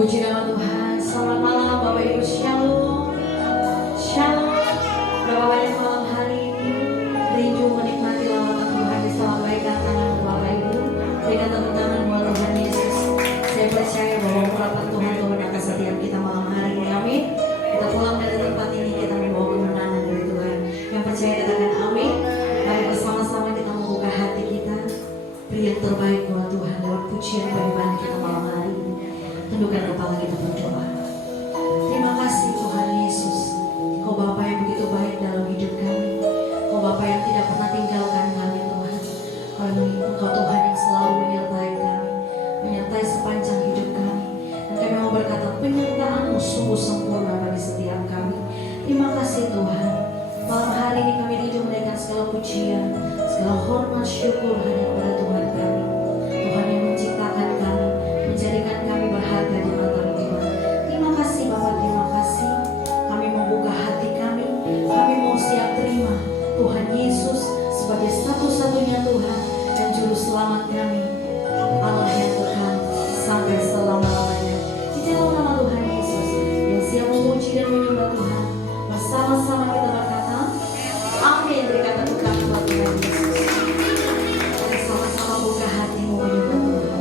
Puji nama Tuhan. Selamat malam Bapak Ibu, Shalom. Shalom. Bapak Ibu, malam hari ini rindu menikmati lawatan Tuhan. Disampaikan tangan Bapak Ibu, berikan tepuk tangan buat Tuhan Yesus. Saya percaya bahwa urapan Tuhan turun atas setiap kita malam hari ini. Amin. Kita pulang dari tempat ini, kita membawa kemenangan dari Tuhan. Yang percaya katakan amin. Mari bersama-sama kita membuka hati kita, beri yang terbaik buat Tuhan lewat pujian penyembahan kita malam hari ini. Tundukkan kepala kita berdoa. Terima kasih Tuhan Yesus. Kau Bapa yang begitu baik dalam hidup kami. Kau Bapa yang tidak pernah tinggalkan kami Tuhan. Kau Tuhan yang selalu menyertai kami, menyertai sepanjang hidup kami. Dan kami mau berkata penyertaan-Mu sungguh sempurna bagi setiap kami. Terima kasih Tuhan. Malam hari ini kami rindu menaikkan segala pujian, segala hormat syukur hanya kepada Tuhan kami. Tuhan yang menciptakan kami, menjadikan kami berharga di mata-Mu Tuhan. Terima kasih Bapak, terima kasih. Kami membuka hati kami mau siap terima Tuhan Yesus sebagai satu-satunya Tuhan dan Juru Selamat kami, Allah yang kekal sampai selama-lamanya. Di dalam nama Tuhan Yesus yang siap memuji dan menyembah Tuhan, bersama-sama kita berkata, amin. Berikan tepuk tangan buat Tuhan Yesus. Mari sama-sama buka hatimu menyembah Tuhan.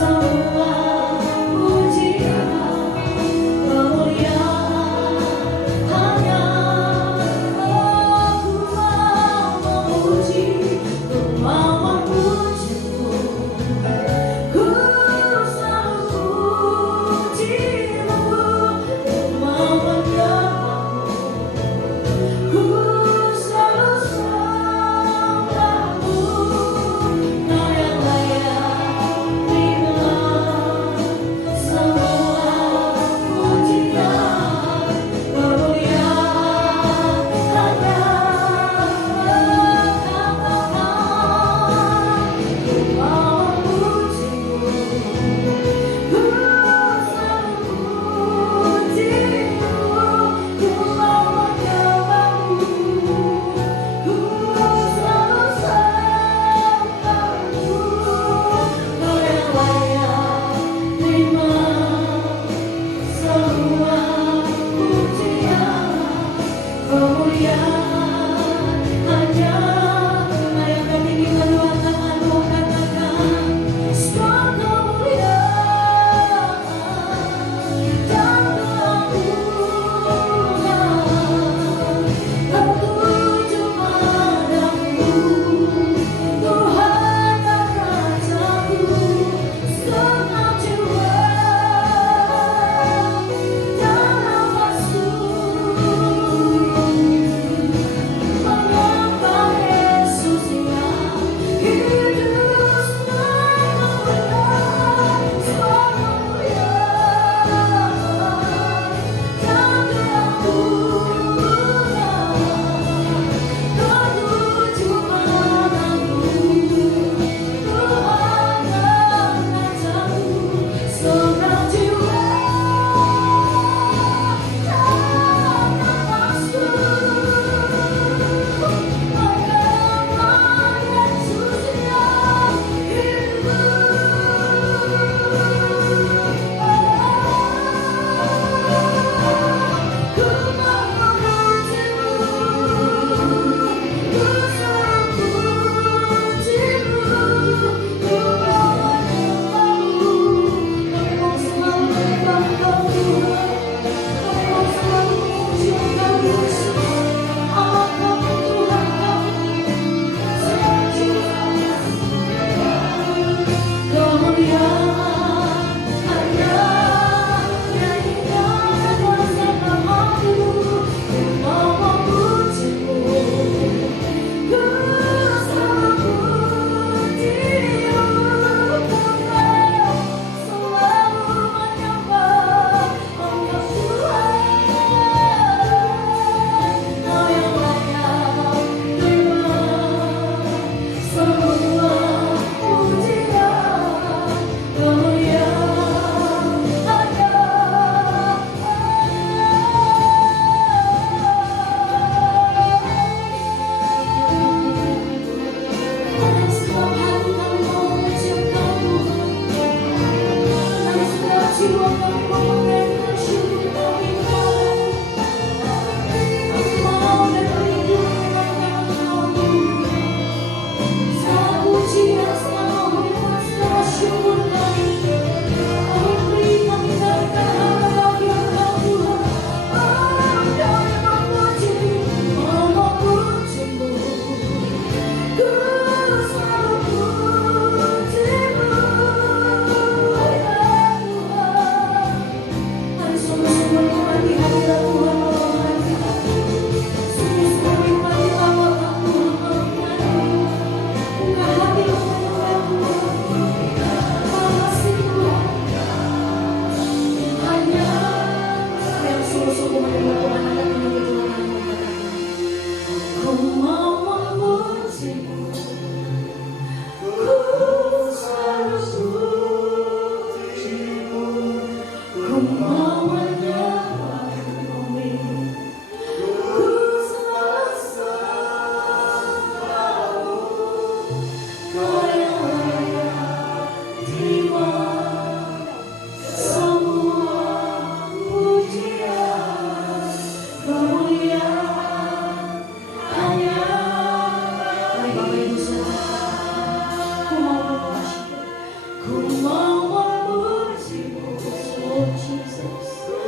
Semua pujian kemuliaan Jesus.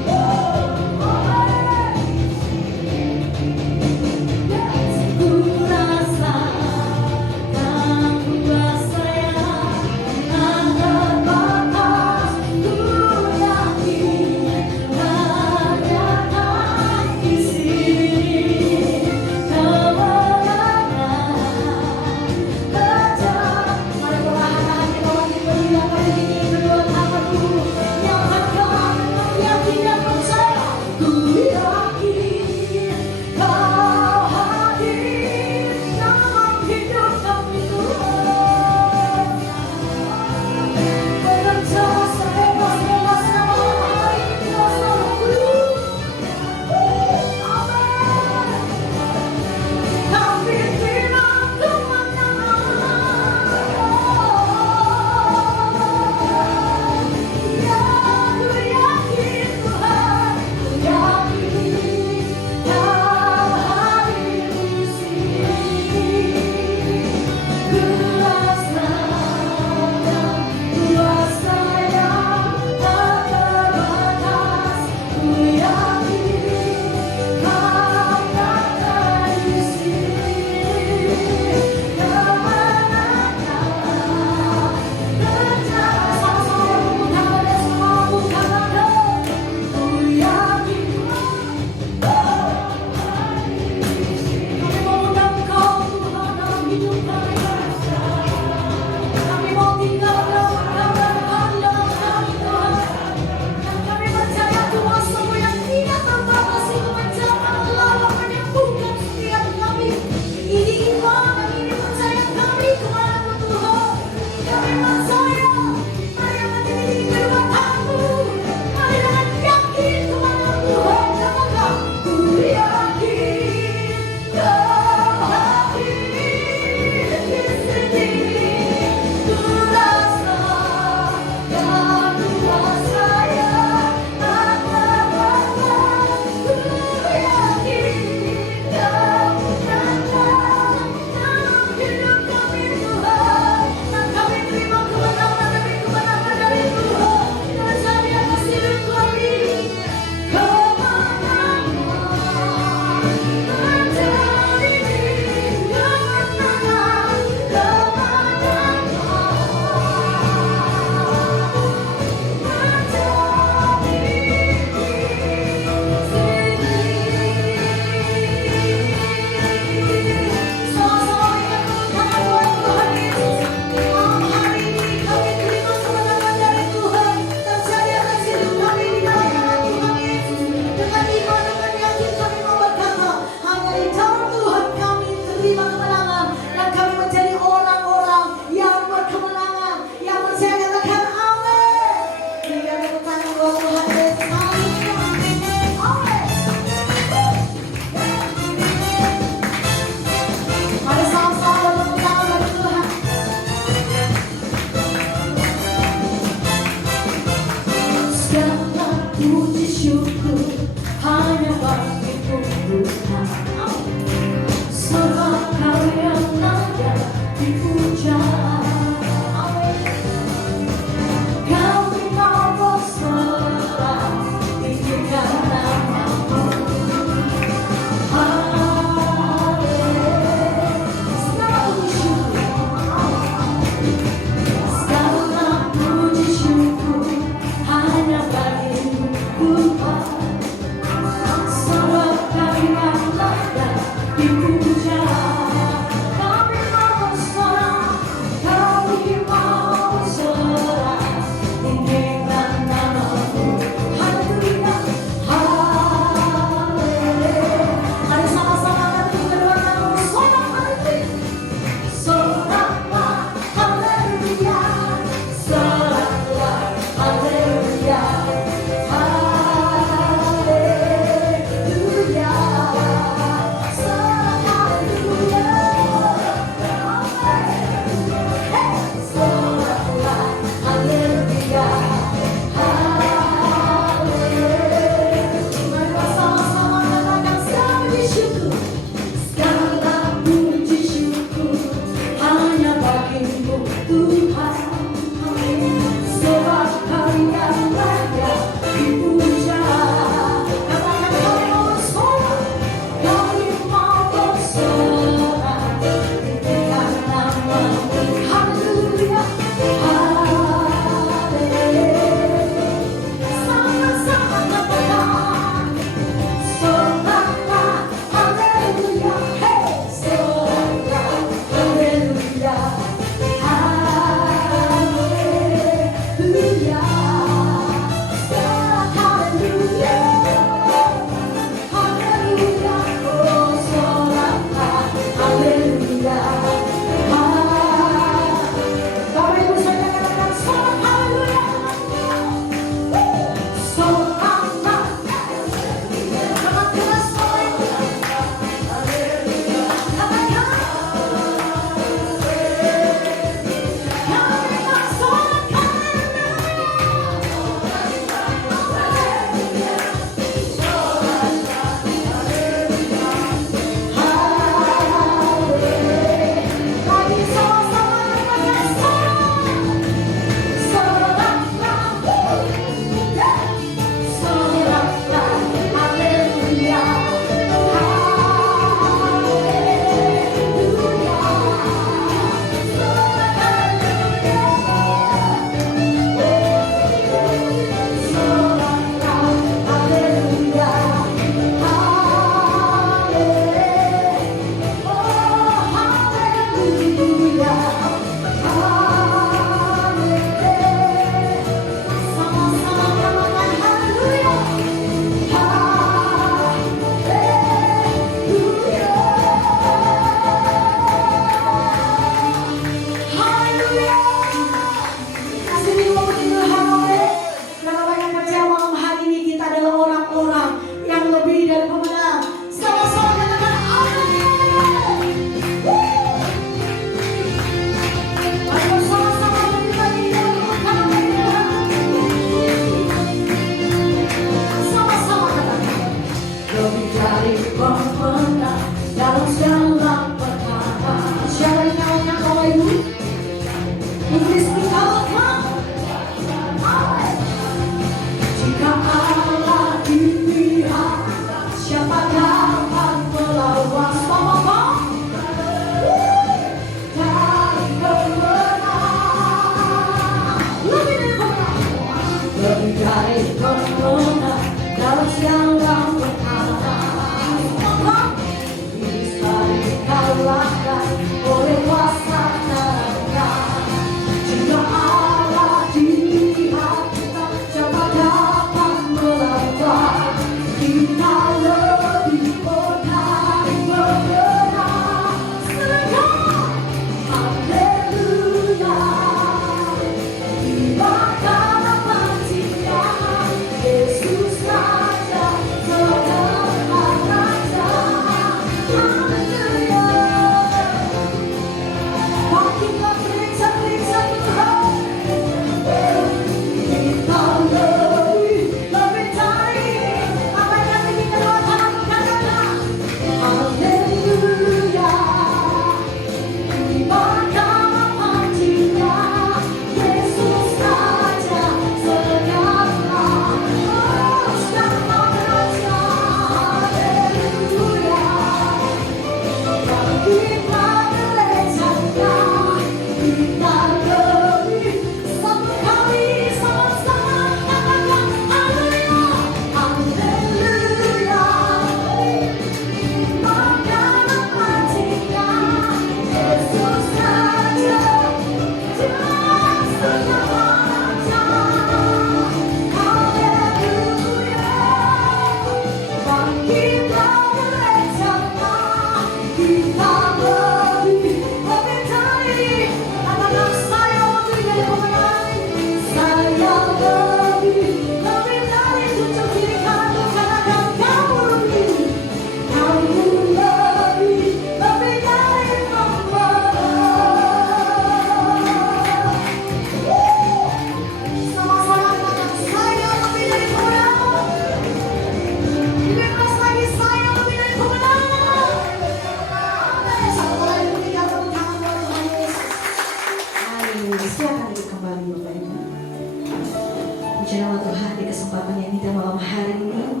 kita malam hari ini,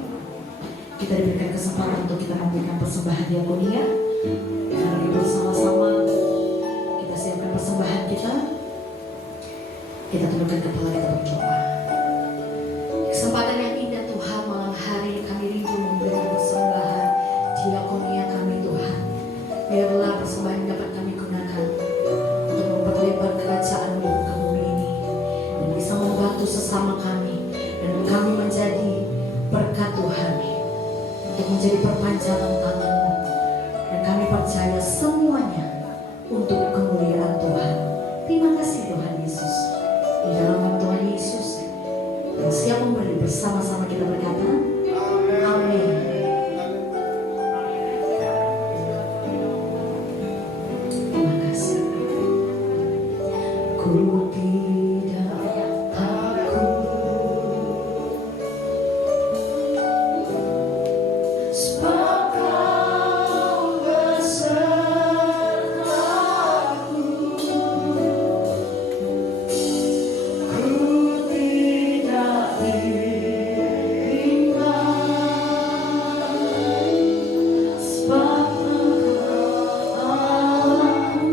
kita diberikan kesempatan untuk kita memberikan persembahan diakonia. Mari bersama-sama kita siapkan persembahan kita. Kita tundukkan kepala, kita berdoa. Kesempatan yang indah Tuhan, malam hari ini kami rindu memberikan persembahan diakonia kami Tuhan. Biarlah persembahan yang dapat kami gunakan untuk memperlebar kerajaan-Mu ke bumi ini, dan bisa membantu sesama kami, dan kami menjadi berkat Tuhan, untuk menjadi perpanjangan tangan-Mu. Dan kami percaya semuanya untuk kemuliaan Tuhan. Terima kasih Tuhan Yesus. Di dalam nama Tuhan Yesus yang siap memberi, bersama-sama kita berkata amin. Terima kasih. Ku tidak takut sebab Kau besertaku. Ku tidak bimbang sebab Engkau Allahku.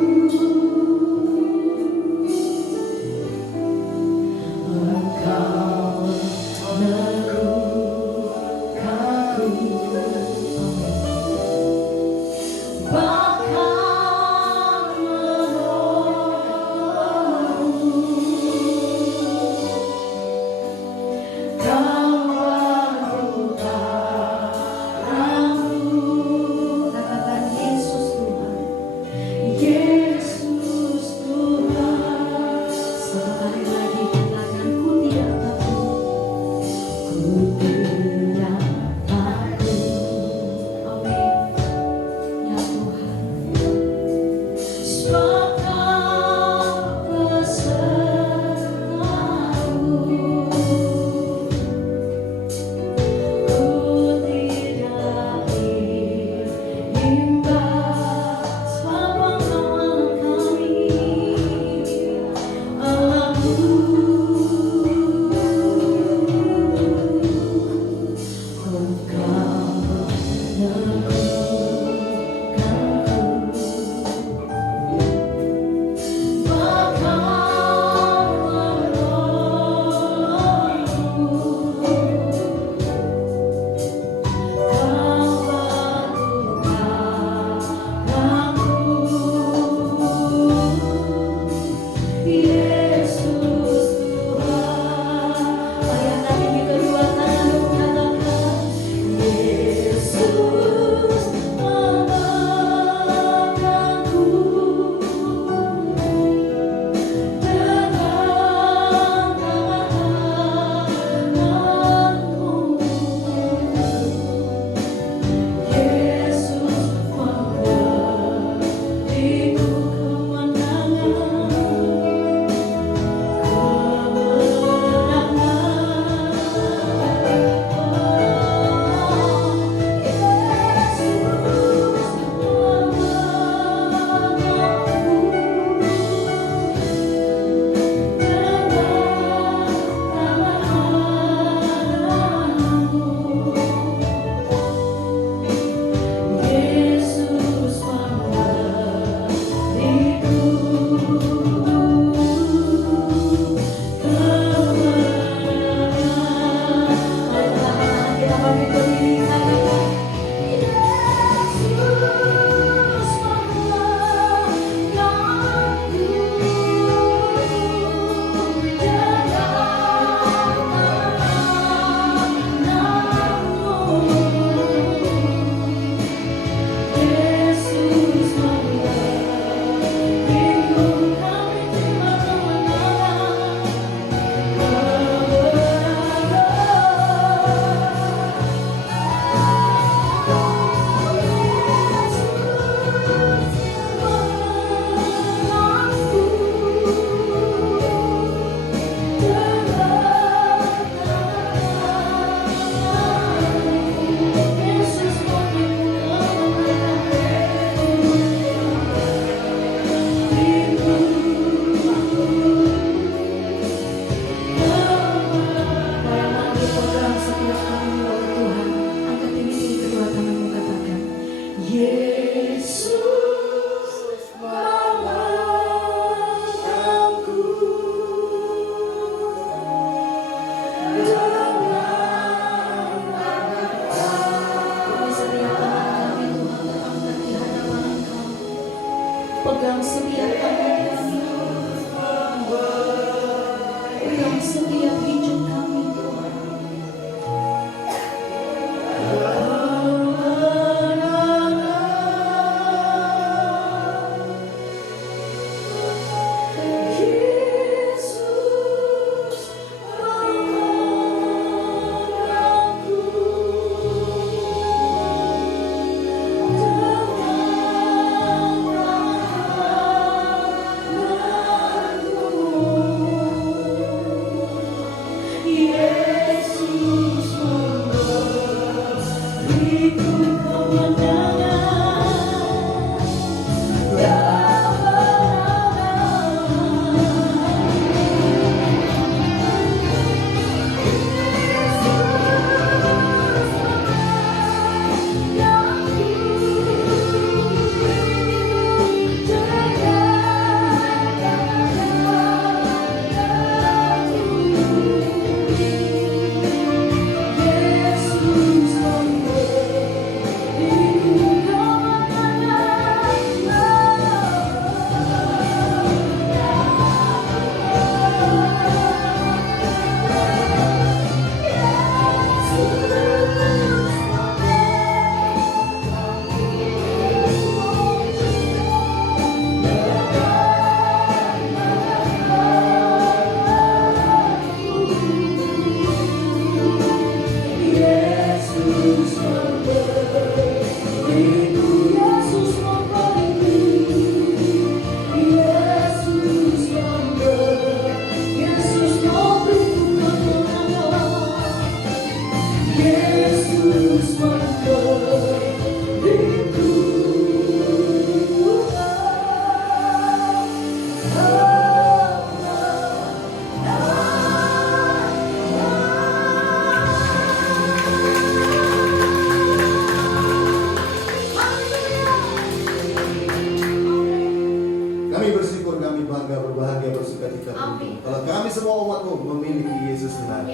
kami bangga, berbahagia, bersukacita. Kalau kami semua umat-Mu memiliki Yesus Tuhan.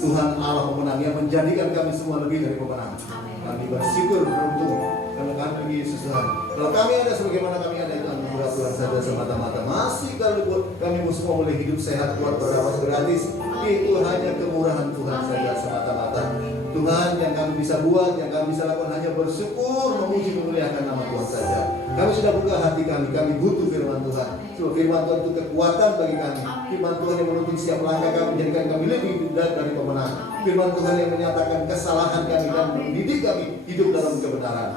Tuhan Allah pemenang yang menjadikan kami semua lebih dari pemenang. Kami bersyukur beruntung karena kami memiliki Yesus Tuhan. Kalau kami ada sebagaimana kami ada itu anugerah Tuhan saja semata-mata. Masih kalau kami semua boleh hidup sehat, kuat, bernafas gratis, itu hanya kemurahan Tuhan saja semata-mata. Tuhan, yang kami bisa buat, yang kami bisa lakukan hanya bersyukur, memuji, memuliakan nama Tuhan saja. Kami sudah buka hati kami butuh firman Tuhan. Sebab firman Tuhan itu kekuatan bagi kami. Firman Tuhan yang menuntun setiap langkah kami, menjadikan kami lebih dari pemenang. Firman Tuhan yang menyatakan kesalahan kami dan mendidik kami hidup dalam kebenaran.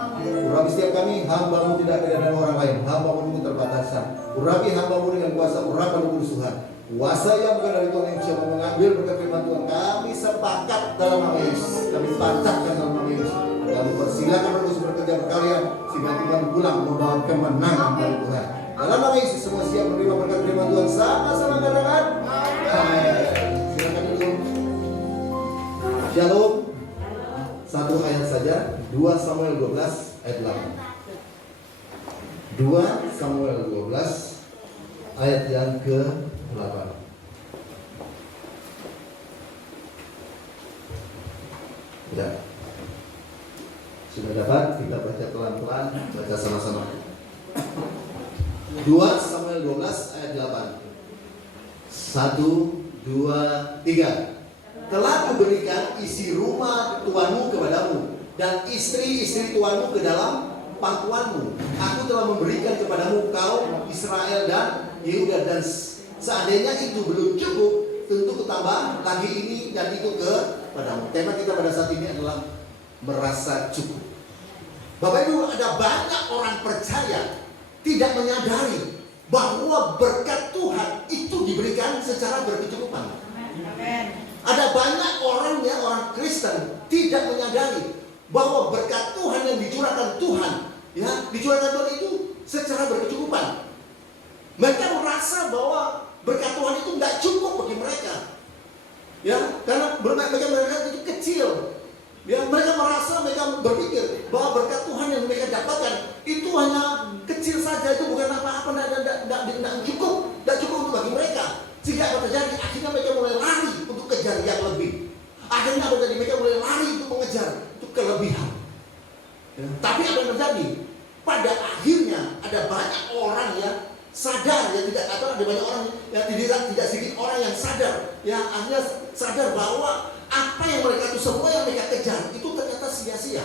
Urapi setiap kami, hamba-Mu tidak beda dari orang lain. Hamba-Mu itu terbatasan. Urapi hamba-Mu dengan kuasa urapan Kudus Tuhan. Kuasa yang bukan dari Tuhan yang bisa mengambil berkat firman Tuhan. Kami sepakat dalam nama Yesus. Kami patahkan dalam nama Yesus. Kami persilakan terus bekerja berkarya sehingga Tuhan pulang membawa kemenangan dari Tuhan. Dalam nama Yesus semua siap menerima berkat firman Tuhan. Sama-sama katakan amin. Silakan dulu. Shalom. Satu ayat saja. 2 Samuel 12 ayat 8. 2 Samuel 12 ayat yang ke-8. Ya. Sudah dapat? Kita baca pelan-pelan, baca sama-sama. 2 Samuel 12 ayat 8. 1, 2, 3. Telah kuberikan isi rumah tuanmu kepadamu dan istri-istri tuanmu ke dalam pangkuanmu. Aku telah memberikan kepadamu kaum Israel dan Yehuda, dan seandainya itu belum cukup, tentu kutambah lagi ini dan itu kepadamu. Tema kita pada saat ini adalah merasa cukup. Bapak Ibu, ada banyak orang percaya tidak menyadari bahwa berkat Tuhan itu diberikan secara berkecukupan. Ada banyak orang Kristen tidak menyadari bahwa berkat Tuhan yang dicurahkan Tuhan, dicurahkan Tuhan itu secara berkecukupan. Mereka merasa bahwa berkat Tuhan itu tidak cukup bagi mereka, karena mereka itu kecil. Mereka merasa, mereka berpikir bahwa berkat Tuhan yang mereka dapatkan itu hanya kecil saja, itu bukan apa-apa, tidak cukup untuk bagi mereka. Sehingga apa terjadi? Akhirnya mereka mulai lari untuk kejar yang lebih. Akhirnya apa terjadi? Mereka mulai lari untuk mengejar untuk kelebihan. Tapi apa yang terjadi? Pada akhirnya ada banyak orang yang sadar, ada banyak orang yang tidak sedikit orang yang sadar, akhirnya sadar bahwa apa yang mereka itu semua yang mereka kejar itu ternyata sia-sia.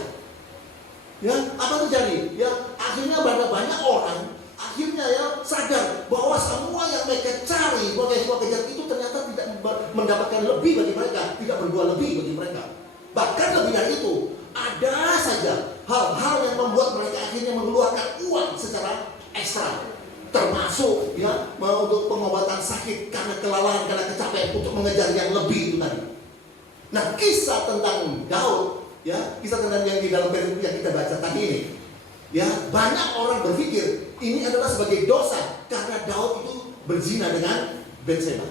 Apa terjadi? Akhirnya banyak orang akhirnya sadar bahwa semua yang mereka cari, semua kejar itu ternyata tidak mendapatkan lebih bagi mereka, tidak berbuah lebih bagi mereka. Bahkan lebih dari itu, ada saja hal-hal yang membuat mereka akhirnya mengeluarkan uang secara ekstra, termasuk untuk pengobatan sakit karena kelelahan, karena kecapean, untuk mengejar yang lebih itu tadi. Nah, kisah tentang Daud, kisah tentang yang di dalam perikop yang kita baca tadi ini, banyak orang berpikir ini adalah sebagai dosa karena Daud itu berzina dengan Batseba.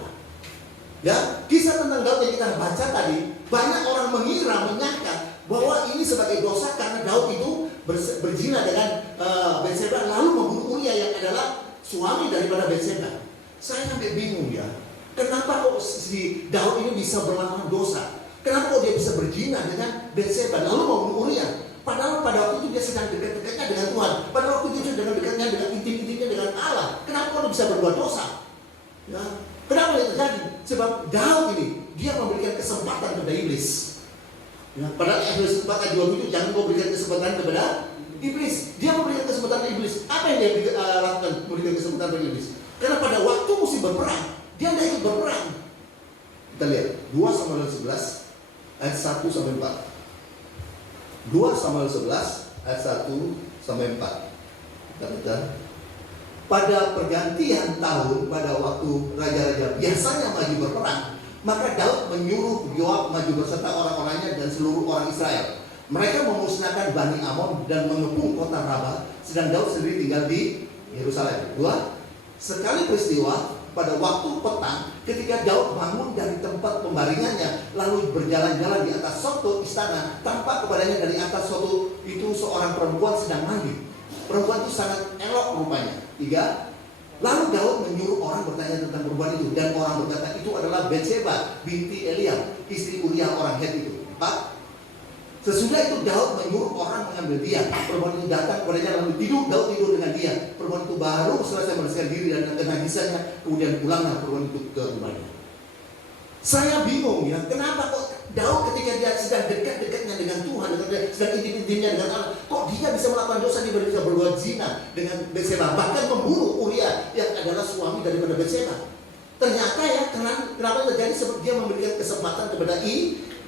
Kisah tentang Daud yang kita baca tadi, banyak orang menyangka bahwa ini sebagai dosa karena Daud itu berzina dengan Batseba lalu membunuh Uria yang adalah suami daripada Batseba. Saya sampai bingung kenapa kok si Daud ini bisa melakukan dosa? Kenapa kok dia bisa berzina dengan Batseba lalu membunuh Uria? Padahal pada waktu itu dia sedang dekat-dekatnya dengan Tuhan. Pada waktu itu dia sedang dekatnya dengan intim-intimnya dengan Allah. Kenapa kok dia bisa berbuat dosa? Kenapa itu terjadi? Sebab Daud ini dia memberikan kesempatan kepada iblis. Padahal Efesus 4 ayat 27, jangan kau berikan kesempatan kepada iblis. Dia memberikan kesempatan kepada iblis. Apa yang dia lakukan memberikan kesempatan kepada iblis? Karena pada waktu musim berperang, dia tidak ikut berperang. Kita lihat 2 Samuel 11 ayat 1 sampai 4. 2 Samuel 11 ayat 1 sampai 4. Kita baca. Pada pergantian tahun, pada waktu raja-raja biasanya maju berperang, maka Daud menyuruh Yoab maju beserta orang-orangnya dan seluruh orang Israel. Mereka memusnahkan Bani Amon dan mengepung kota Rabah, sedang Daud sendiri tinggal di Yerusalem. 2. Sekali peristiwa pada waktu petang, ketika Daud bangun dari tempat pembaringannya lalu berjalan-jalan di atas suatu istana, tampak kepadanya dari atas suatu itu seorang perempuan sedang mandi. Perempuan itu sangat elok rupanya. 3. Lalu Daud menyuruh orang bertanya tentang perempuan itu, dan orang berkata itu adalah Batseba binti Eliam, istri Uriah orang Het itu. 4. Sesudah itu Daud menyuruh orang mengambil dia. Perempuan itu datang kepadanya lalu Daud tidur dengan dia. Perempuan itu baru selesai membersihkan diri dan kenajisannya, kemudian pulanglah perempuan itu ke rumahnya. Saya bingung ya, kenapa kok Daud ketika dia sedang dekat-dekatnya dengan Tuhan, sedang intim-intimnya dengan Allah, kok dia bisa melakukan dosa, dia bisa berbuat zina dengan Batseba, bahkan membunuh Uriah yang adalah suami daripada Batseba. Ternyata ya, kenapa terjadi? Sebab dia memberikan kesempatan kepada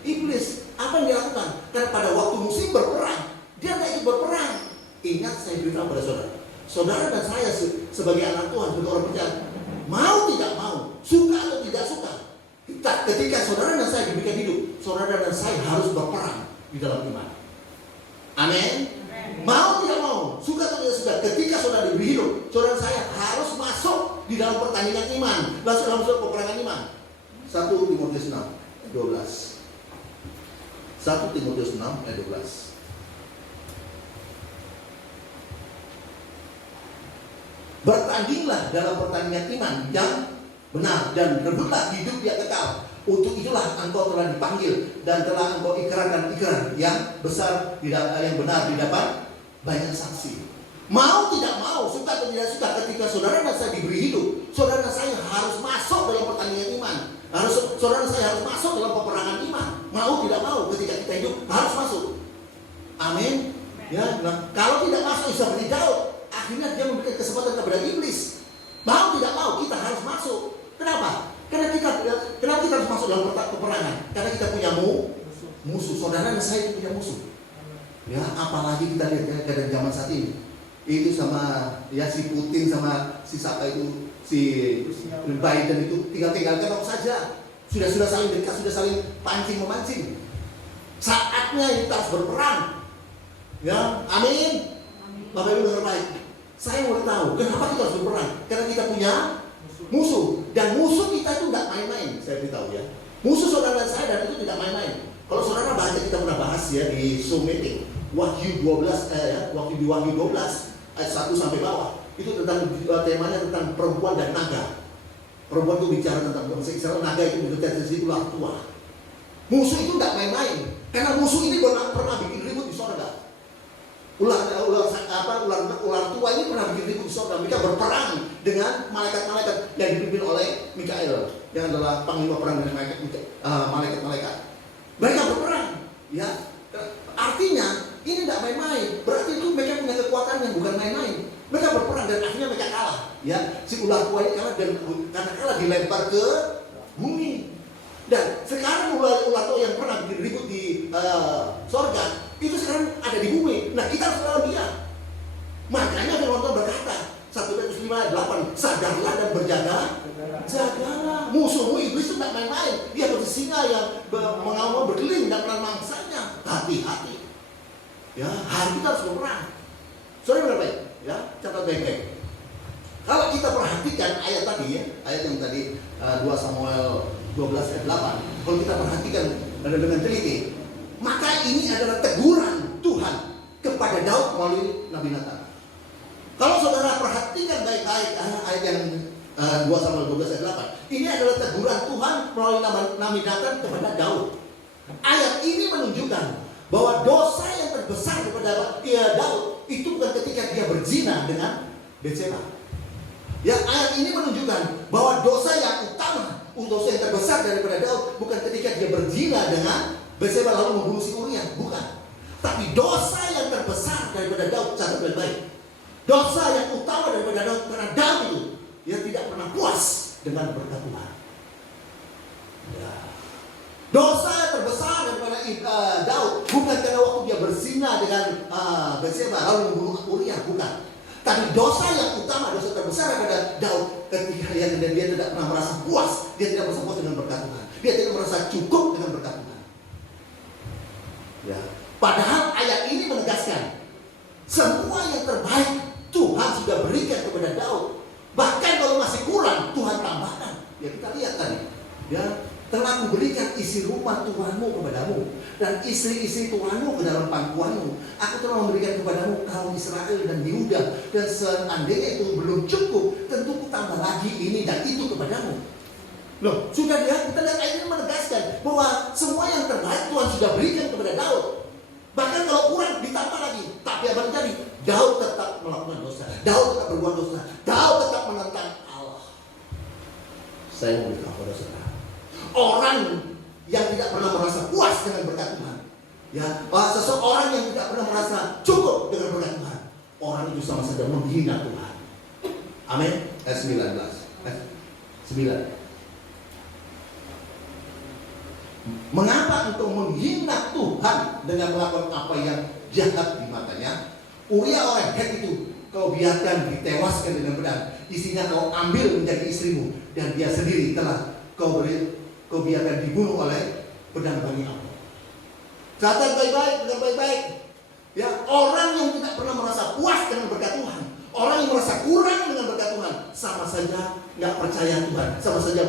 iblis. Apa yang dilakukan? Karena pada waktu musim berperang, dia tidak ikut berperang. Ingat, saya beritahu pada saudara dan saya sebagai anak Tuhan, sebagai orang percaya, mau tidak mau, suka atau tidak suka, ketika saudara dan saya diberikan hidup, saudara dan saya harus berperang di dalam iman. Amin. Mau tidak mau, suka atau tidak suka, ketika saudara diberi hidup, saudara dan saya harus masuk di dalam pertandingan iman, masuk dalam peperangan iman. 1 Timotius 6 ayat 12. 1 Timotius 6 ayat 12. Bertandinglah dalam pertandingan iman yang benar dan rebutlah hidup yang kekal. Untuk itulah engkau telah dipanggil dan telah engkau ikrarkan ikrar yang besar, yang benar di depan banyak saksi. Mau tidak mau, suka atau tidak suka, ketika saudara dan saya diberi hidup, saudara dan saya harus masuk dalam pertandingan iman. Saudara dan saya harus masuk dalam peperangan iman. Mau tidak mau, ketika kita hidup harus masuk. Amin. Ya, nah, kalau tidak masuk seperti Daud, akhirnya dia memberikan kesempatan kepada iblis. Mau tidak mau, kita harus masuk. Kenapa? Kenapa kita harus masuk dalam peperangan? Karena kita punya musuh. Saudara dan saya punya musuh. Ya, apalagi kita lihat keadaan zaman saat ini. Itu sama ya si Putin sama si siapa itu, si Biden itu tinggalkan apa saja. Sudah saling dekat, sudah saling pancing-memancing. Saatnya kita harus berperang. Ya, amin. Bapak Ibu dengar baik. Saya mau tahu kenapa kita harus berperang? Karena kita punya musuh, dan musuh kita itu tidak main-main. Saya beritahu ya, musuh saudara dan saya, dan itu tidak main-main. Kalau saudara baca, kita pernah bahas ya di Zoom meeting Wahyu 12 waktu di Wahyu 12 ayat 1 sampai bawah, itu tentang temanya tentang perempuan dan naga. Perempuan itu bicara tentang bangsa Israel, naga itu berbicara tentang ular tua. Musuh itu tidak main-main, karena musuh ini pernah bikin ribut di surga. Ular tua ini pernah bikin ribut di surga. Mereka berperang dengan malaikat-malaikat yang dipimpin oleh Mikael, yang adalah panglima perang dengan malaikat-malaikat. Mereka berperang, ya. Artinya ini tidak main-main. Berarti itu mereka punya kekuatan yang bukan main-main. Mereka berperang dan akhirnya mereka kalah. Ya, si ular tua ini kalah, dan karena kalah dilempar ke bumi. Dan sekarang ular tua yang pernah bikin ribut di surga itu sekarang ada di bumi. Nah, kita harus lawan dia. Makanya firman Tuhan berkata 1 Petrus 5 ayat 8, sadarlah dan jagalah. Musuhmu iblis itu tidak main-main. Dia seperti singa yang mengawal berkeliling dan menelan mangsanya. Hati-hati. Ya, hari kita harus berperang. Saudara berapa ya? Ya, catat baik-baik. Kalau kita perhatikan ayat tadi ya, ayat yang tadi 2 Samuel 12 ayat 8. Kalau kita perhatikan dengan teliti, maka ini adalah teguran Tuhan kepada Daud melalui Nabi Nathan. Kalau saudara perhatikan baik-baik ayat yang 2 Samuel 12 ayat 8, ini adalah teguran Tuhan melalui Nabi Nathan kepada Daud. Ayat ini menunjukkan bahwa dosa yang terbesar kepada Daud itu bukan ketika dia berzina dengan Batseba. Ya, ayat ini menunjukkan bahwa dosa yang utama, dosa yang terbesar daripada Daud bukan ketika dia berzina dengan Batseba lalu membunuh si Uriah, bukan. Tapi dosa yang terbesar daripada Daud, catat baik-baik. Dosa yang utama daripada Daud, karena Daud itu dia tidak pernah puas dengan berkat Tuhan. Ya. Dosa yang terbesar daripada Daud bukan karena waktu dia berzina dengan Batseba lalu membunuh Uriah, bukan. Tapi dosa yang utama, dosa terbesar daripada Daud ketika dia tidak pernah merasa puas, dia tidak merasa puas dengan berkat Tuhan, dia tidak merasa cukup dengan berkat Tuhan. Ya. Padahal ayat ini menegaskan semua yang terbaik Tuhan sudah berikan kepada Daud. Bahkan kalau masih kurang, Tuhan tambahkan. Ya, kita lihat tadi, ya, telah kuberikan isi rumah Tuhanmu kepadamu dan istri-istri Tuhanmu ke dalam pangkuanmu. Aku telah memberikan kepadamu kaum Israel dan Yehuda, dan seandainya itu belum cukup, tentu tambah lagi ini dan itu kepadamu. Loh, sudah lihat, kita lihat ayat ini menegaskan bahwa semua yang terbaik Tuhan sudah berikan kepada Daud. Bahkan kalau kurang ditambah lagi. Tapi apa terjadi? Daud tetap melakukan dosa. Daud tetap berbuat dosa. Daud tetap menentang Allah. Saya mau beritahu pada saudara, orang yang tidak pernah merasa puas dengan berkat Tuhan, ya, seseorang yang tidak pernah merasa cukup dengan berkat Tuhan, orang itu sama saja menghina Tuhan. Amin. Ayat 9. Mengapa engkau menghina Tuhan dengan melakukan apa yang jahat di matanya? Uria orang Het itu kau biarkan ditewaskan dengan pedang, istrinya kau ambil menjadi istrimu, dan dia sendiri telah kau biarkan dibunuh oleh pedang Bani Ammon. Catat baik-baik, dengar baik-baik. Ya, orang yang tidak pernah merasa puas dengan berkat Tuhan, orang yang merasa kurang dengan berkat Tuhan, sama saja nggak percaya Tuhan, sama saja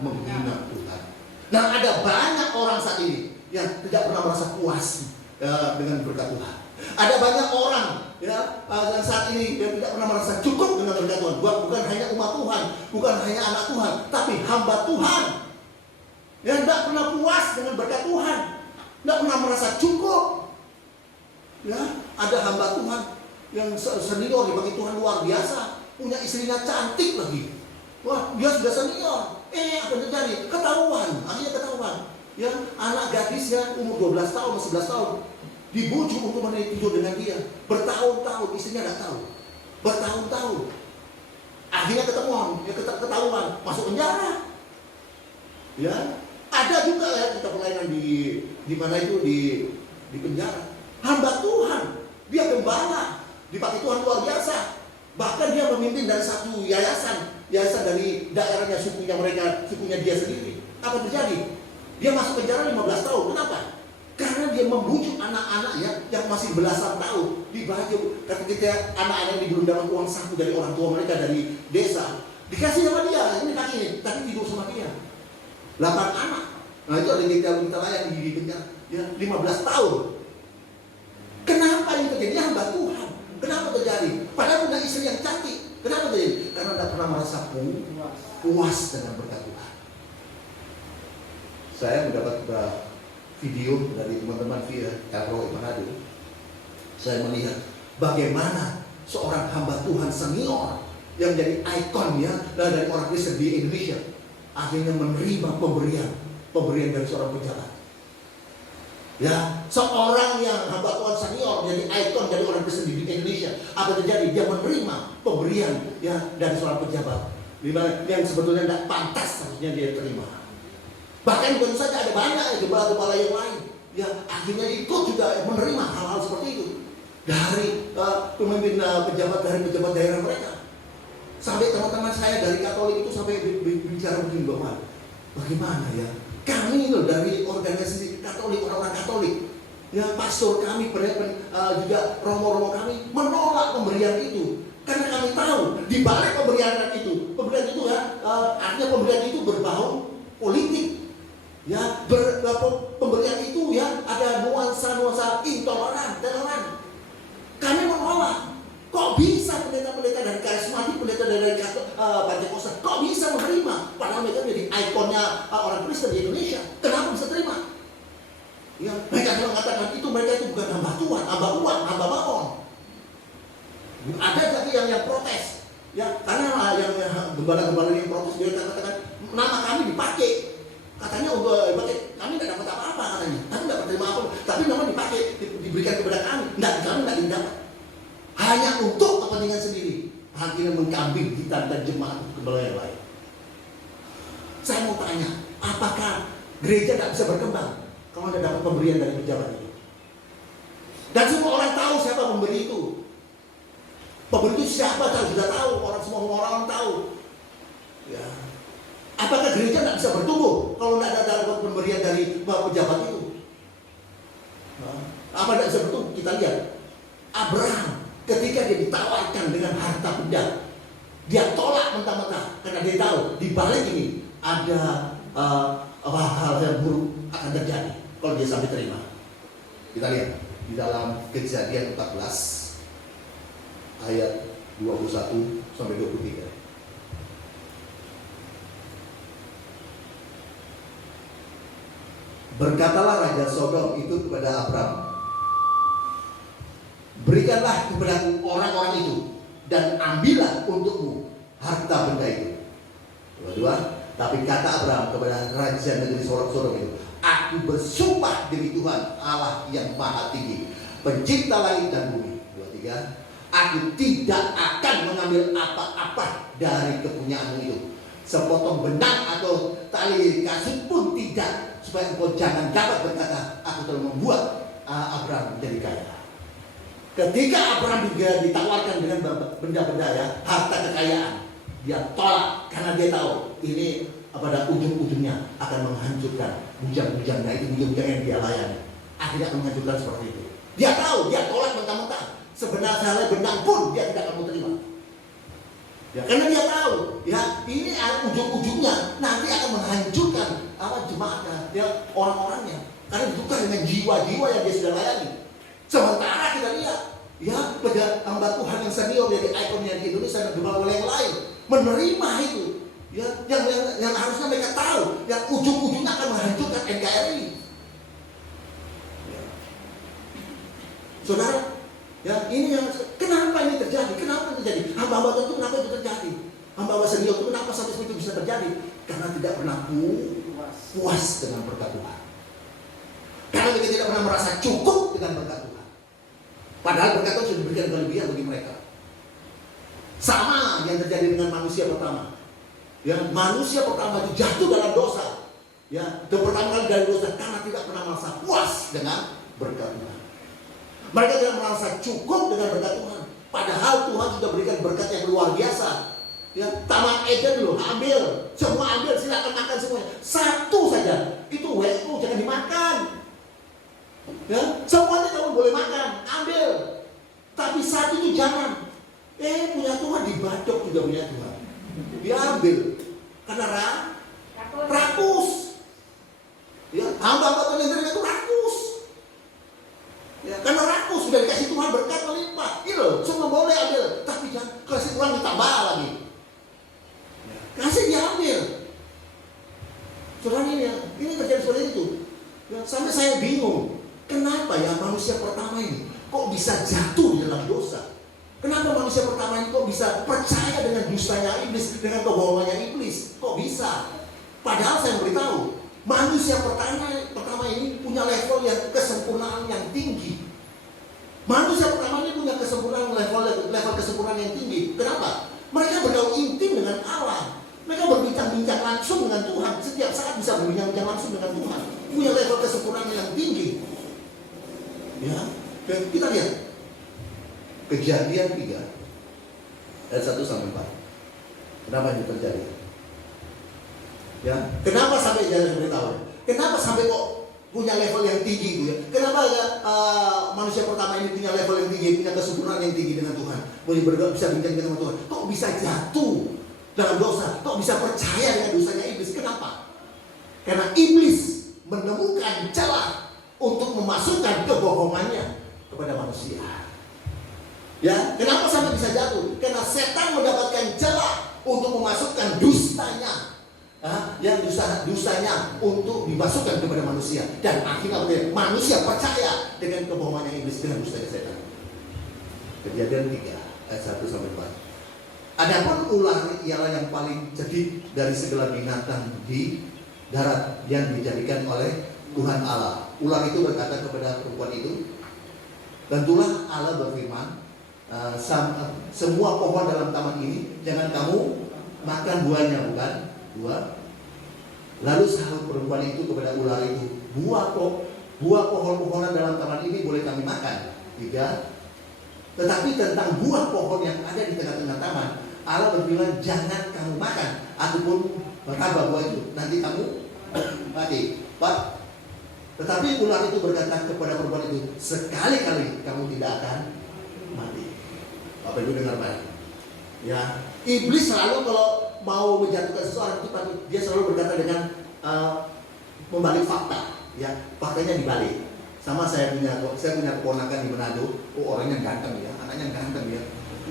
menghina Tuhan. Nah, ada banyak orang saat ini yang tidak pernah merasa puas dengan berkat Tuhan. Ada banyak orang ya yang saat ini yang tidak pernah merasa cukup dengan berkat Tuhan. Bukan hanya umat Tuhan, bukan hanya anak Tuhan, tapi hamba Tuhan yang tidak pernah puas dengan berkat Tuhan, tidak pernah merasa cukup. Ya, ada hamba Tuhan yang senior dibagi Tuhan luar biasa, punya istrinya cantik lagi. Wah, dia sudah senior. Apa yang terjadi? Akhirnya ketahuan. Ya, anak gadisnya umur 12 tahun, 11 tahun dibujuk untuk tidur dengan dia. Bertahun-tahun, istrinya tidak tahu. Bertahun-tahun. Akhirnya ketahuan, masuk penjara. Ya, ada juga ya kita pelayanan di mana itu di penjara. Hamba Tuhan, dia gembala, dipakai Tuhan luar biasa. Bahkan dia memimpin dari satu yayasan dari daerahnya, sukunya dia sendiri. Apa terjadi? Dia masuk penjara 15 tahun. Kenapa? Karena dia membujuk anak-anaknya yang masih belasan tahun, dibaju. Ketika anak-anak ini belum dapat uang saku dari orang tua mereka dari desa, dikasih sama dia, ini kaki ini, tapi tidur sama dia. 8 anak. Nah, itu ada yang kita layan di penjara. Ya, 15 tahun. Kenapa ini terjadi? Hamba Tuhan. Kenapa terjadi? Padahal punya istri yang cantik. Kenapa terjadi? Karena tidak pernah merasa puas dengan berkat Tuhan. Saya mendapat video dari teman-teman via Karo Manado. Saya melihat bagaimana seorang hamba Tuhan senior yang jadi ikon ya dari orang Kristen di Indonesia akhirnya menerima pemberian dari seorang pejabat. Ya, seorang yang hamba Tuhan senior jadi ikon dari orang Kristen di Indonesia, apa terjadi? Dia menerima pemberian ya dari seorang pejabat yang sebetulnya tidak pantas harusnya dia terima. Bahkan bukan saja, ada banyak gembala-gembala yang lain ya akhirnya ikut juga menerima hal-hal seperti itu dari pemimpin pejabat daerah mereka. Sampai teman-teman saya dari Katolik itu sampai bicara begini, bahwa bagaimana ya kami loh dari organisasi Katolik, orang-orang Katolik ya, pastor kami, juga romo-romo kami menolak pemberian itu karena kami tahu di balik pemberian itu ya artinya pemberian itu berbau politik. Ya, pemberian itu ya ada nuansa intoleran. Kami menolak. Kok bisa pendeta-pendeta dari karismatik, pendeta dari Pentakosta, kok bisa menerima? Padahal mereka menjadi ikonnya orang Kristen di Indonesia. Kenapa bisa terima? Ya, mereka mengatakan mereka itu bukan hamba Tuhan, hamba uang, hamba mammon. Ada tapi yang protes. Ya, karena yang gembala-gembala yang protes dia katakan nama kami dipakai. Katanya untuk kami tidak dapat apa-apa katanya, kami tidak terima apa, tapi nama dipakai, diberikan kepada kami tidak dapat, hanya untuk kepentingan sendiri, akhirnya mengkambing hitam dan jemaat gembala yang lain. Saya mau tanya, apakah gereja tidak bisa berkembang kalau tidak dapat pemberian dari pejabat itu? Dan semua orang tahu siapa pemberi itu. Pemberi itu siapa? Sudah tahu, semua orang tahu. Ya. Apakah gereja tidak bisa bertumbuh kalau tidak ada pemberian dari pejabat itu? Apa tidak bisa bertumbuh? Kita lihat Abraham ketika dia ditawarkan dengan harta benda, dia tolak mentah-mentah karena dia tahu di balik ini ada hal yang buruk akan terjadi kalau dia sampai terima. Kita lihat di dalam Kejadian 14 ayat 21 sampai 23. Berkatalah Raja Sodom itu kepada Abram, berikanlah kepada orang-orang itu dan ambillah untukmu harta benda itu. Dua-dua. Tapi kata Abram kepada Raja negeri Sodom itu, aku bersumpah demi Tuhan Allah yang maha tinggi, pencipta langit dan bumi. Dua-tiga. Aku tidak akan mengambil apa-apa dari kepunyaanmu itu, sepotong benang atau tali kasut pun tidak, supaya engkau jangan dapat berkata, aku telah membuat Abram menjadi kaya. Ketika Abram juga ditawarkan dengan benda-benda ya, harta kekayaan, dia tolak karena dia tahu ini pada ujung-ujungnya akan menghancurkan bujang-bujangnya itu, bujang-bujang yang dia layani. Akhirnya akan menghancurkan seperti itu. Dia tahu, dia tolak mentah-mentah. Sebenarnya benang pun dia tidak akan mau terima. Ya, karena dia tahu, ya ini ujung-ujungnya nanti akan menghancurkan jemaatnya, ya orang-orangnya. Karena ditukar dengan jiwa-jiwa yang dia sudah layani. Sementara kita lihat, ya pada hamba Tuhan yang senior jadi ikonnya di Indonesia dan beberapa yang lain menerima itu, ya yang harusnya mereka tahu, yang ujung-ujungnya akan menghancurkan NKRI. Ya. Saudara, ya ini yang kenapa ini terjadi? Kenapa terjadi? Hamba-hamba Tuhan itu kenapa itu terjadi? Hamba-hamba senior itu kenapa sampai itu bisa terjadi? Karena tidak pernah puas dengan berkat Tuhan. Karena mereka tidak pernah merasa cukup dengan berkat Tuhan. Padahal berkat Tuhan sudah diberikan kelebihan bagi mereka. Sama yang terjadi dengan manusia pertama. Yang manusia pertama itu jatuh dalam dosa. Ya, itu pertama kali dari dosa karena tidak pernah merasa puas dengan berkat Tuhan. Mereka tidak merasa cukup dengan berkat Tuhan. Padahal Tuhan sudah berikan berkat yang luar biasa. Ya, Taman Eden loh, ambil, semua ambil, silakan makan semuanya. Satu saja, itu WO jangan dimakan. Ya, semuanya kamu boleh makan, ambil. Tapi satu itu jangan. Punya Tuhan dibadok juga punya Tuhan. Diambil karena rakus. Ya, hamba-hamba Tuhan itu rakus. Ya, karena rakus sudah dikasih Tuhan berkat melimpah. Ini loh, semua boleh ambil, tapi jangan kasih Tuhan ditambah lagi. Ya, kasih diambil. Saudara ini terjadi seperti itu. Ya, sampai saya bingung, kenapa ya manusia pertama ini kok bisa jatuh di dalam dosa? Kenapa manusia pertama ini kok bisa percaya dengan dustanya iblis, dengan kebohongannya iblis? Kok bisa? Padahal saya beritahu, manusia pertama ini punya level yang kesempurnaan yang tinggi. Manusia pertama ini punya kesempurnaan level kesempurnaan yang tinggi. Kenapa? Mereka bergaul intim dengan Allah. Mereka berbincang-bincang langsung dengan Tuhan. Setiap saat bisa berbincang-bincang langsung dengan Tuhan. Punya level kesempurnaan yang tinggi. Ya, kita lihat Kejadian 3 ayat 1 sampai 4. Kenapa ini terjadi? Ya, kenapa sampai jadi beritahu? Kenapa sampai kok punya level yang tinggi itu ya? Kenapa manusia pertama ini punya level yang tinggi, punya kesempurnaan yang tinggi dengan Tuhan? Boleh bisa bincang dengan Tuhan. Kok bisa jatuh dalam dosa? Kok bisa percaya dengan dosanya iblis? Kenapa? Karena iblis menemukan celah untuk memasukkan kebohongannya kepada manusia. Ya, kenapa sampai bisa jatuh? Karena setan mendapatkan celah untuk memasukkan dustanya, yang dustanya untuk dimasukkan kepada manusia, dan akhirnya manusia percaya dengan kebohongan yang iblis, dengan dustanya setan. Kejadian 3 ayat 1 sampai 4. Adapun ular ialah yang paling cerdik dari segala binatang di darat yang dijadikan oleh Tuhan Allah. Ular itu berkata kepada perempuan itu, tentulah Allah berfirman, semua pohon dalam taman ini jangan kamu makan buahnya, bukan? 2. Lalu sahut perempuan itu kepada ular itu, buah pohon-pohonan dalam taman ini boleh kami makan. 3. Tetapi tentang buah pohon yang ada di tengah-tengah taman, Allah berfirman, jangan kamu makan, aku pun berkata buah itu, nanti kamu mati. 4. Tetapi ular itu berkata kepada perempuan itu, sekali-kali kamu tidak akan mati. Bapak Ibu dengar baik. Ya, iblis selalu kalau mau menjatuhkan seseorang itu dia selalu berkata dengan membalik fakta. Ya, faktanya dibalik. Sama saya punya keponakan di Manado. Orangnya ganteng ya, anaknya ganteng ya.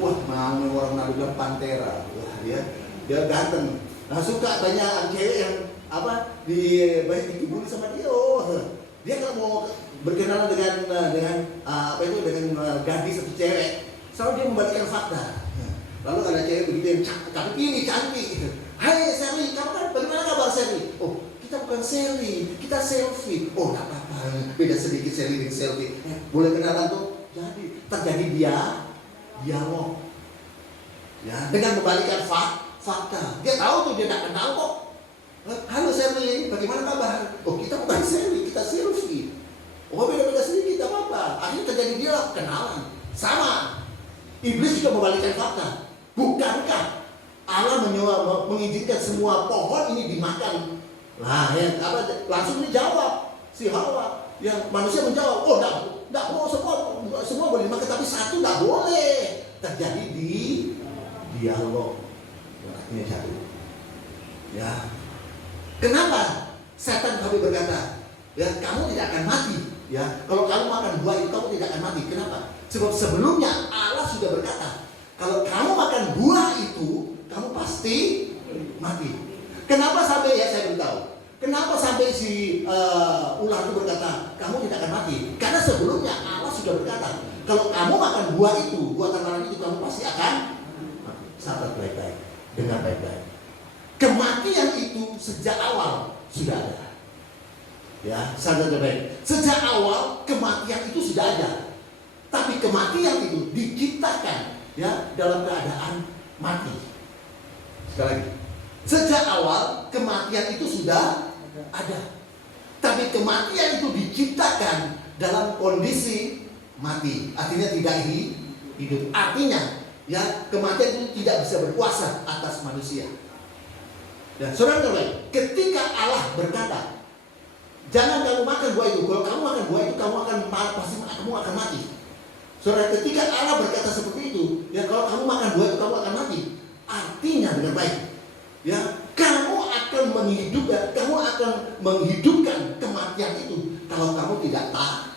Wah, mau orang Manado bilang pantera. Wah, dia ganteng. Nah, suka banyak cewek yang banyak dikibuli sama dia. Dia kalau mau berkenalan dengan gadis atau cewek, selalu dia membagikan fakta. Lalu ada cewek begitu yang tapi ini cantik. Hai Sally, kamu kan bagaimana kabar Sally? Oh, kita bukan Sally, kita selfie. Oh, nggak apa-apa, beda sedikit Sally dan selfie. Boleh kenalan tuh? Jadi terjadi dialog. Ya, dengan membalikkan fakta. Dia tahu tuh dia nggak kenal kok. Halo Sally, bagaimana kabar? Oh, kita bukan Sally, kita selfie. Oh, beda-beda sedikit, tidak apa-apa. Akhirnya terjadi dialog, kenalan. Sama. Iblis juga membalikkan fakta. Bukankah Allah mengizinkan semua pohon ini dimakan? Nah, langsung dijawab si Hawa. Yang manusia menjawab, oh, tidak boleh, semua boleh dimakan, tapi satu tidak boleh. Terjadi di dialog. Artinya satu. Ya. Kenapa setan kami berkata, ya kamu tidak akan mati. Ya, kalau kamu makan buah itu kamu tidak akan mati. Kenapa? Sebab sebelumnya Allah sudah berkata, kalau kamu makan buah itu, kamu pasti mati. Kenapa sampai saya beritahu? Kenapa sampai si ular itu berkata, kamu tidak akan mati? Karena sebelumnya Allah sudah berkata, kalau kamu makan buah itu, buah tanaman itu, kamu pasti akan mati. Sahabat baik-baik, dengar baik-baik. Kematian itu sejak awal sudah ada. Ya, sahabat baik. Sejak awal kematian itu sudah ada. Tapi kematian itu diciptakan ya dalam keadaan mati. Sekali lagi. Sejak awal kematian itu sudah ada. Tapi kematian itu diciptakan dalam kondisi mati. Artinya tidak hidup. Artinya ya kematian itu tidak bisa berkuasa atas manusia. Dan saudara-saudara, ketika Allah berkata, jangan kamu makan buah itu. Kalau kamu makan buah itu, kamu akan mati. Saudara, ketika Allah berkata seperti itu, ya kalau kamu makan buah itu, kamu akan mati. Artinya dengan baik, ya kamu akan menghidupkan kematian itu kalau kamu tidak taat.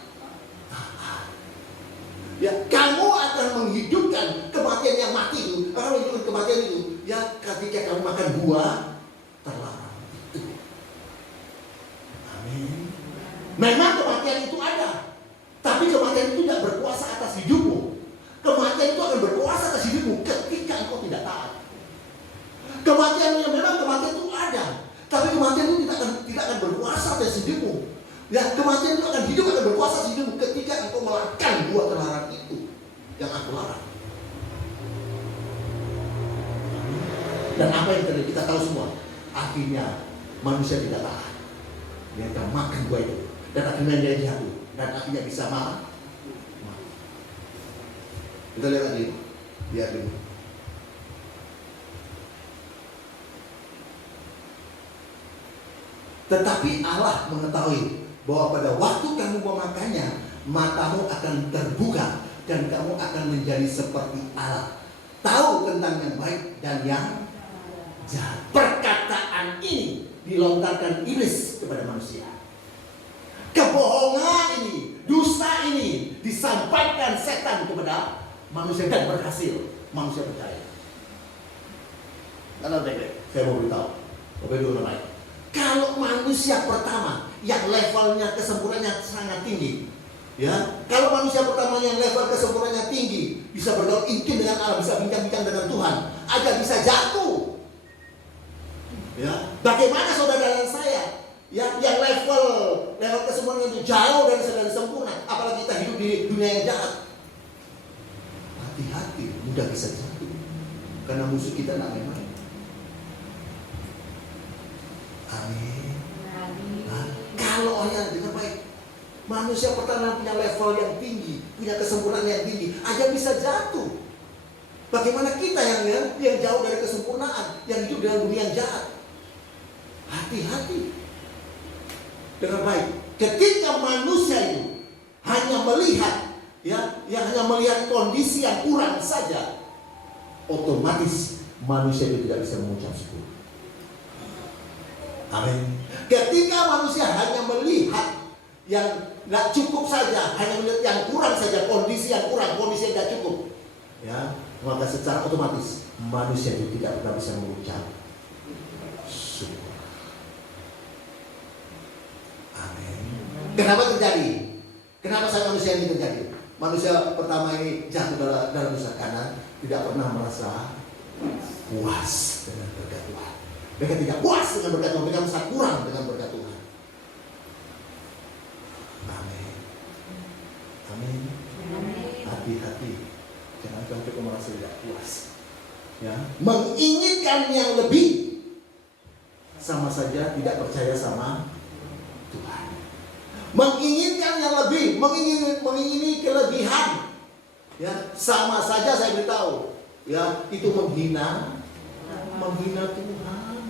Ya, kamu akan menghidupkan kematian yang mati itu. Akan menghidupkan kematian itu. Ya, ketika kamu makan buah terlarang itu. Amin. Memang kematian itu ada, tapi kematian itu tidak berkuasa atas hidupmu. Kematian itu akan berkuasa atas hidupmu ketika engkau tidak taat. Kematian itu ada, tapi kematian itu tidak akan berkuasa atas hidupmu. Ya, kematian itu akan berkuasa atas hidupmu ketika engkau melakukan buah terlarang itu yang aku larang. Dan apa yang terjadi kita tahu semua. Akhirnya manusia tidak tahan. Dia akan makan buah itu. Dan akhirnya dia jatuh. Dan akhirnya bisa mati. Kita lihat lagi. Lihat dulu. Tetapi Allah mengetahui bahwa pada waktu kamu memakannya, matamu akan terbuka dan kamu akan menjadi seperti Allah. Tahu tentang yang baik dan yang jahat. Perkataan ini dilontarkan iblis kepada manusia. Kebohongan ini, dusta ini disampaikan setan kepada manusia dan berhasil. Manusia percaya. Karena baik-baik, saya mau beritahu. Oke dulu baik. Kalau manusia pertama yang levelnya kesempurnaannya sangat tinggi, ya, kalau manusia pertama yang level kesempurnaannya tinggi, bisa bergaul intim dengan Allah, bisa bincang-bincang dengan Tuhan, agar bisa jatuh. Ya, bagaimana saudara dan saya, ya, yang level kesempurnaan itu jauh dari saudara sempurna, apalagi kita hidup di dunia yang jahat. Hati-hati, mudah bisa jatuh, karena musuh kita tidak main-main. Amin. Nah, kalau hanya dengan baik, manusia pertama punya level yang tinggi, punya kesempurnaan yang tinggi, aja bisa jatuh. Bagaimana kita yang jauh dari kesempurnaan, yang hidup dalam dunia yang jahat? Hati-hati. Dengan baik. Ketika manusia itu hanya melihat, ya, yang hanya melihat kondisi yang kurang saja, otomatis manusia itu tidak bisa mengucap syukur. Amin. Ketika manusia hanya melihat yang nggak cukup saja, hanya melihat yang kurang saja, kondisi yang kurang, kondisi yang nggak cukup, ya, maka secara otomatis manusia itu tidak pernah bisa mengucap syukur. Kenapa terjadi? Kenapa saya manusia ini terjadi? Manusia pertama ini jatuh dalam dosa karena tidak pernah merasa puas dengan berkat Tuhan. Mereka tidak puas dengan berkat Tuhan, mereka merasa kurang dengan berkat Tuhan. Amin. Amin. Hati-hati, jangan sampai kau merasa tidak puas. Ya, menginginkan yang lebih sama saja tidak percaya sama Tuhan. Menginginkan yang lebih, mengingini kelebihan, ya sama saja saya beritahu, ya itu menghina Tuhan.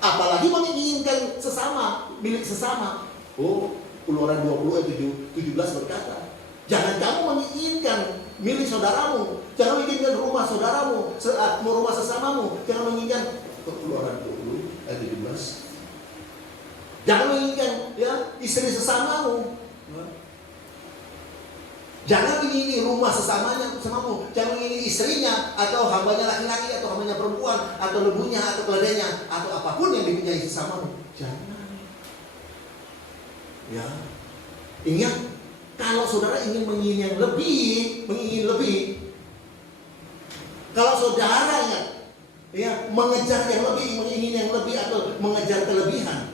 Apalagi menginginkan sesama, milik sesama. Oh, Keluaran 20 ayat 17 berkata, jangan kamu menginginkan milik saudaramu, jangan menginginkan rumah saudaramu, rumah sesamamu, jangan menginginkan. Keluaran 20 ayat 17. Jangan menginginkan ya istri sesamamu. Jangan mengingini rumah sesamamu. Jangan mengingini istrinya atau hambanya laki-laki atau hambanya perempuan atau lebunya atau keledainya atau apapun yang dipunyai sesamamu. Jangan. Ya. Ingat, kalau saudara ingin mengingini yang lebih, kalau saudara ya mengejar yang lebih, mengingini yang lebih atau mengejar kelebihan,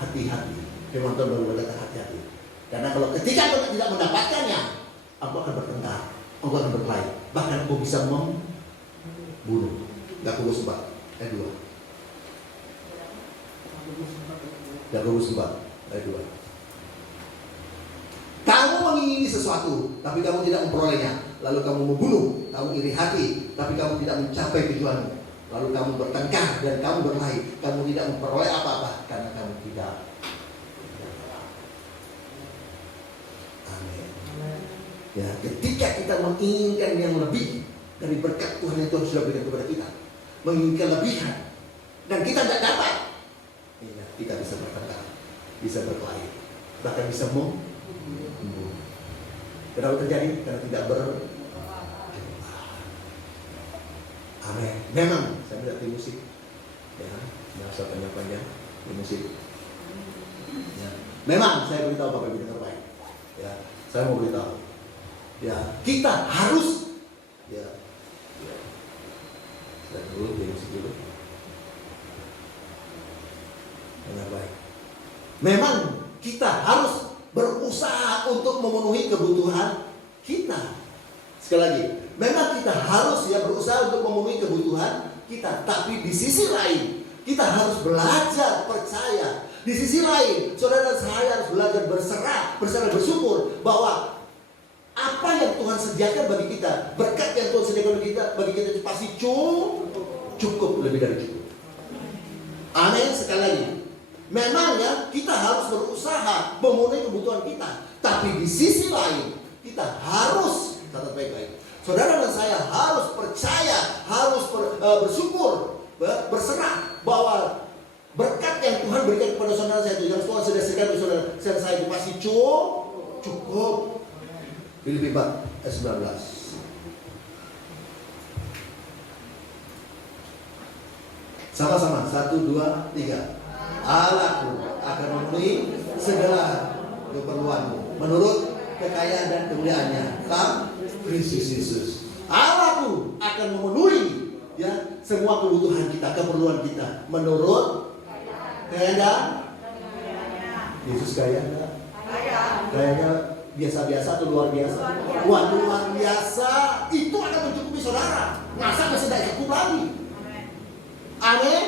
hati-hati. Firman Tuhan baru berkata hati-hati. Karena kalau ketika engkau tidak mendapatkannya, engkau akan bertengkar, engkau akan berkelahi, bahkan engkau bisa membunuh. Yakobus 4 ayat 2. Yakobus 4 ayat 2. Kamu mengingini sesuatu, tapi kamu tidak memperolehnya. Lalu kamu membunuh, kamu iri hati, tapi kamu tidak mencapai tujuanmu. Lalu kamu bertengkar dan kamu berkelahi, kamu tidak memperoleh apa-apa karena kamu tidak. Amin. Ya, ketika kita menginginkan yang lebih dari berkat Tuhan yang Tuhan sudah berikan kepada kita, menginginkan lebihan, dan kita tidak dapat, ya, kita bisa bertengkar, bisa berkelahi, bahkan bisa membunuh. Kenapa terjadi? Karena tidak Amin. Memang saya tidak di musik, ya, bahasa panjang-panjang di musik. Ya. Memang saya beritahu Bapak Ibu terbaik. Ya, saya mau beritahu. Ya, kita harus. Ya. Saya dulu di musik dulu. Dengan baik. Memang kita harus berusaha untuk memenuhi kebutuhan kita. Sekali lagi, memang kita harus berusaha untuk memenuhi kebutuhan kita. Tapi di sisi lain, kita harus belajar percaya. Di sisi lain, saudara dan saya harus belajar berserah bersyukur bahwa apa yang Tuhan sediakan bagi kita, berkat yang Tuhan sediakan bagi kita itu pasti cukup, lebih dari cukup. Amin. Sekali lagi, memang kita harus berusaha memenuhi kebutuhan kita. Tapi di sisi lain, kita harus catat baik-baik. Saudara dan saya harus percaya, harus bersyukur, berserah bahwa berkat yang Tuhan berikan kepada saudara saya itu, yang Tuhan sudah sediakan kepada saudara saya itu pasti cukup. Filipi 4 ayat 19. Sama-sama, 1, 2, 3. Allahku akan memenuhi segala keperluanmu menurut kekayaan dan kemuliaannya dalam Kristus Yesus. Allahku akan memenuhi semua kebutuhan kita, keperluan kita menurut kekayaan dan Yesus kaya enggak? Kayaknya biasa-biasa atau luar biasa? Wah, luar biasa. Itu akan mencukupi saudara. Masa masih tidak cukup lagi? Amin.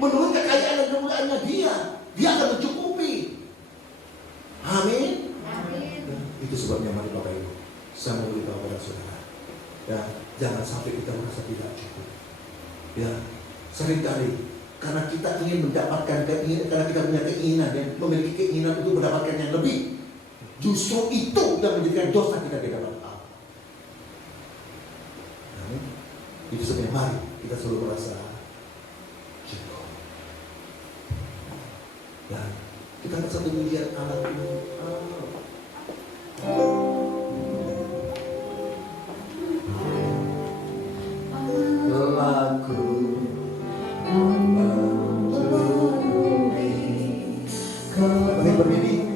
Menurut kekayaan dan kemuliaannya dia akan mencukupi. Amin. Itu sebabnya mari Bapak Ibu, saya mau beritahu kepada saudara, ya, jangan sampai kita merasa tidak cukup. Ya, seringkali karena kita ingin mendapatkan keinginan, karena kita punya keinginan dan memiliki keinginan untuk mendapatkan yang lebih, justru itu yang menjadikan dosa kita di hadapan Allah. Amin. Itu sebabnya mari kita selalu merasa cukup. Ya, kita akan satu pujian Allah itu. Laku mencukupi. Berdiri.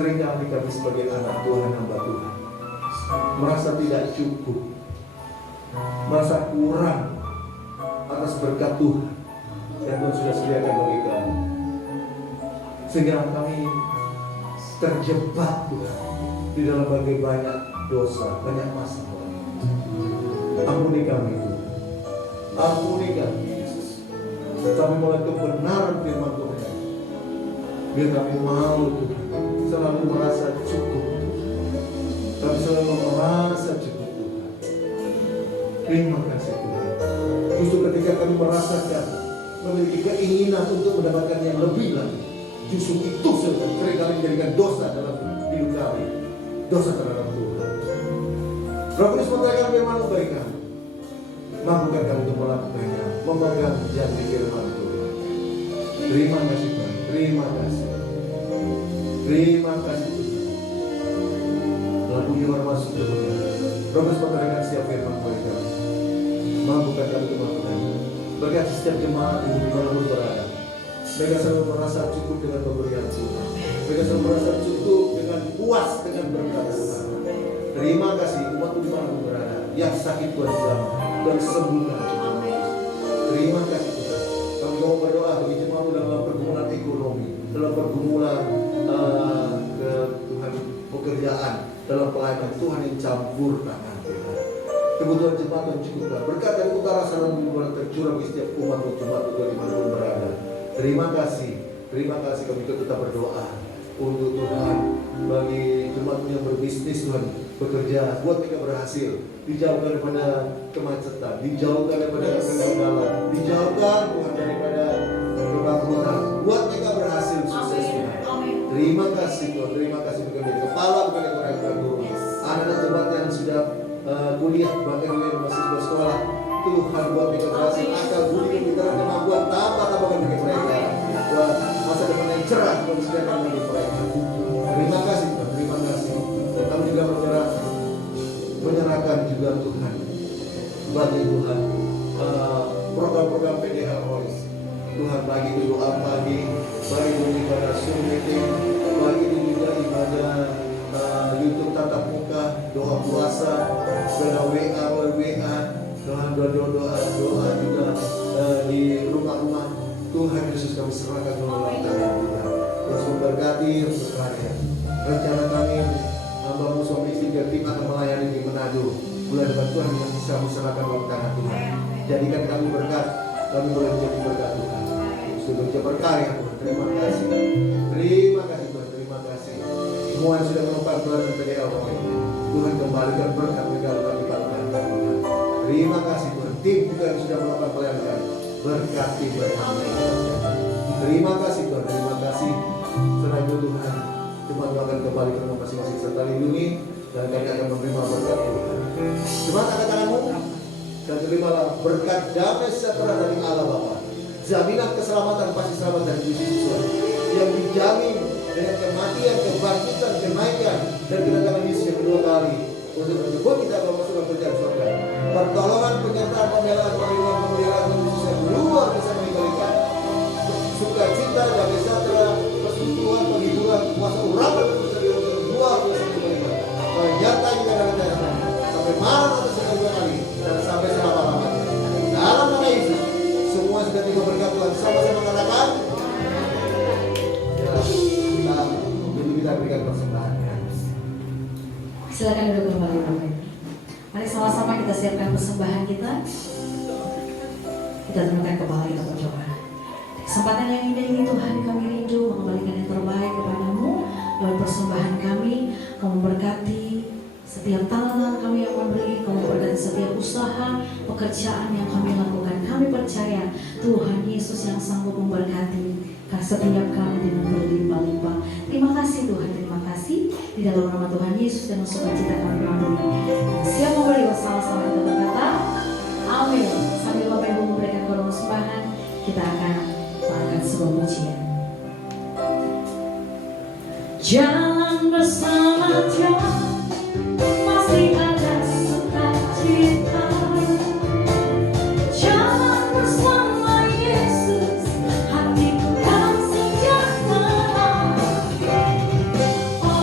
Seringkali kami sebagai anak Tuhan, hamba Tuhan, merasa tidak cukup, merasa kurang atas berkat Tuhan yang Tuhan sudah sediakan bagi kami, sehingga kami terjebak Tuhan di dalam banyak dosa, banyak masalah. Ampuni kami Tuhan, ampuni kami Yesus. Kami mulai kebenaran firman Tuhan, biar kami mau Tuhan selalu merasa cukup. Kami selalu merasa cukup Tuhan. Terima kasih Tuhan. Justru ketika kami merasakan memiliki keinginan untuk mendapatkan yang lebih lagi, justru itu seringkali menjadikan dosa dalam hidup kami, dosa terhadap Tuhan. Roh Kudus menerangkan firman bagi kami, mampukan kami untuk melakukannya, memegang janji firman Tuhan. Terima kasih Tuhan, terima kasih. Terima kasih Tuhan. Dalam puji hormat sesungguhnya, Roh Kudus menerangkan setiap firman bagi kami, mampukan kami untuk melakukannya. Berkati setiap jemaat ini dimanapun berada, mereka selalu merasa cukup dengan pemberian Tuhan. Mereka selalu merasa cukup dengan puas dengan berkat Tuhan. Terima kasih umat dimanapun berada, yang sakit Tuhan dan sembuhkan. Terima kasih Tuhan. Kami mau berdoa bagi jemaat dalam pergumulan ekonomi, dalam pergumulan ke Tuhan pekerjaan, dalam pelayanan Tuhan yang campur tangan Tuhan. Kebutuhan jemaat yang cukup Tuhan. Berkat dari utara sana membuat tercurah di setiap umat Tuhan dimanapun berada. Terima kasih kami tetap berdoa untuk Tuhan bagi jemaat yang berbisnis Tuhan, bekerja, buat mereka berhasil, dijauhkan daripada kemacetan, dijauhkan daripada kegagalan, dijauhkan Tuhan daripada kebangkrutan, buat mereka berhasil sukses Tuhan. Terima kasih Tuhan, terima kasih bukan dari kepala, bukan dari orang guru. Anak-anak jemaat yang sudah kuliah, bahkan yang masih bersekolah, Tuhan buat mereka berhasil, akal budi pemikiran kemampuan tambahkan bagi mereka, buat masa depan yang cerah dan sediakan bagi mereka. Terima kasih Tuhan, terima kasih. Dan kami juga menyerahkan juga Tuhan bagi Tuhan program-program PDH Voice. Tuhan bagi itu doa pagi, bagi itu ibadah Zoom meeting, bagi itu juga ibadah YouTube tatap muka, doa puasa, doa WA, doa juga di rumah-rumah. Tuhan Yesus kami serahkan dalam tangan Tuhan. Terus memberkati berkarya. Rencana kami hamba suami istri tim akan melayani di Manado. Bulan depan Tuhan yang bisa serahkan dalam tangan Tuhan. Jadikan kami berkat, kami boleh menjadi berkat Tuhan. Sudah bekerja berkarya Tuhan. Terima kasih Tuhan, terima kasih. Semua yang sudah menumpang pelayanan PDL Tuhan kembalikan berkat mereka dalam dipatkan Tuhan. Terima kasih Tuhan. Tim juga yang sudah menumpang pelayanan berkati mereka. Terima kasih Tuhan, terima kasih. Selain itu Tuhan, Tuhan akan kembali ke rumah masing-masing serta lindungi dan kami akan menerima berkat Tuhan. Cuma angkat tanganmu dan terimalah berkat damai sejahtera dari Allah Bapa. Jaminan keselamatan pasti selamat dari Yesus Kristus yang dijamin dengan kematian, kebangkitan, kenaikan dan kedatangan Yesus yang kedua kali untuk menjemput kita ke masuk kerjaan surga. Pertolongan, penyertaan, pembelaan, perlindungan, pemeliharaan Yesus yang luar biasa meninggalkan. Sukacita, damai sejahtera, persekutuan, penghiburan, kuasa urapan dan kesedihan luar biasa meninggalkan. Menyertai kita dalam jalan sampai malam atau sekali kali dan sampai selama-lamanya. Dalam nama Yesus, semua sudah tiba berkat Tuhan. Sama-sama katakan. Kita berikan persembahan. Silakan duduk kembali Bapak. Mari sama-sama kita siapkan persembahan kita. Kita tundukkan kepala, kita berdoa. Kesempatan yang indah ini Tuhan, kami rindu mengembalikan yang terbaik kepadamu. Lewat persembahan kami, kamu berkati setiap tangan kami yang memberi, kamu berkati setiap usaha, pekerjaan yang kami lakukan. Kami percaya Tuhan Yesus yang sanggup memberkati setiap kami dengan berlimpah-limpah. Terima kasih Tuhan, terima kasih. Di dalam nama Tuhan Yesus dan sukacita kami memberi. Siap memberi, bersama-sama kita berkata, amin. Sambil Bapak Ibu memberikan korban persembahan, kita akan mengangkat sebuah pujian. Jalan bersama Tuhan, masih ada sukacita. Jalan bersama Yesus, hatiku kan sejahtera. Oh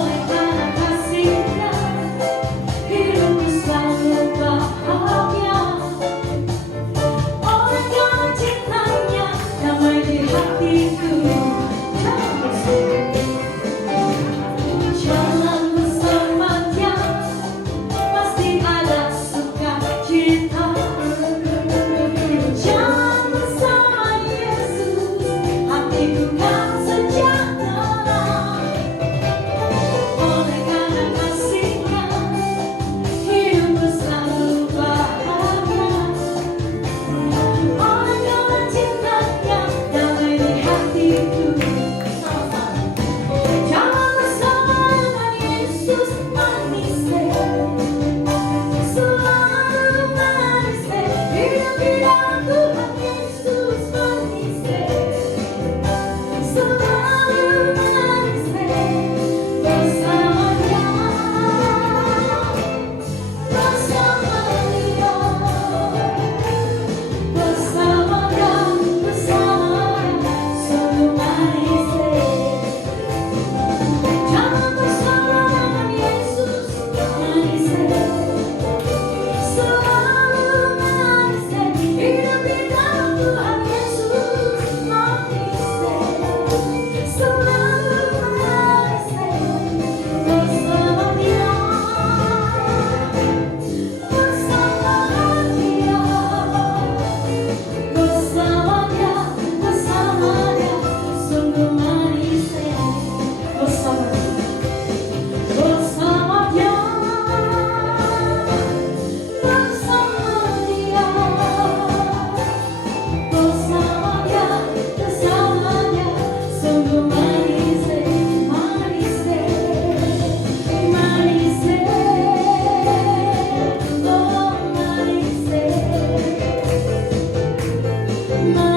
Mari